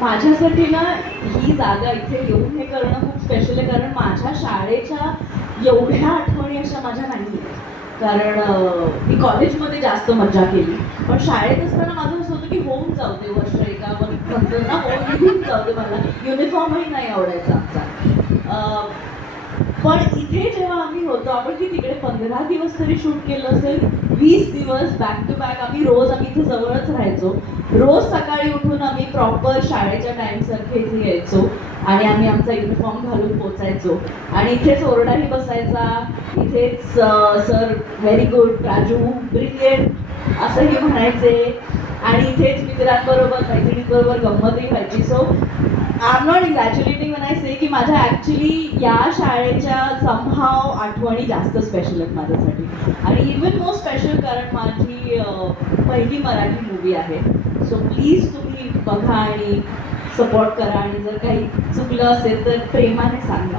माझ्यासाठी ना ही जागा इथे येऊन हे करणं खूप स्पेशल आहे, कारण माझ्या शाळेच्या एवढ्या आठवणी अशा माझ्या नाही आहेत. कारण मी कॉलेजमध्ये जास्त मजा केली, पण शाळेत असताना माझं असं होतं की होऊन जाऊ दे वर्ष एका नंतर ना होऊन निघून जाऊ दे, मला युनिफॉर्मही नाही आवडायचा आमचा. पण इथे जेव्हा आम्ही होतो, आपण की तिकडे 15 दिवस तरी शूट केलं असेल, 20 दिवस बॅक टू बॅक आम्ही इथे जवळच राहायचो. रोज सकाळी उठून आम्ही प्रॉपर शाळेच्या टाइमसारखे इथे यायचो आणि आम्ही आमचा युनिफॉर्म घालून पोचायचो आणि इथेच ओरडाही बसायचा. इथेच sir very good Raju brilliant असंही म्हणायचे आणि इथेच मित्रांबरोबर मैत्रिणींबरोबर गंमतही व्हायची. So I am not exaggerating when I say की माझ्या ॲक्च्युली या शाळेच्या समहाव आठवणी जास्त स्पेशल आहेत माझ्यासाठी. आणि इवन मोर स्पेशल कारण माझी पहिली मराठी मूवी आहे. सो प्लीज तुम्ही बघा आणि सपोर्ट करा, आणि जर काही चुकलं असेल तर प्रेमाने सांगा.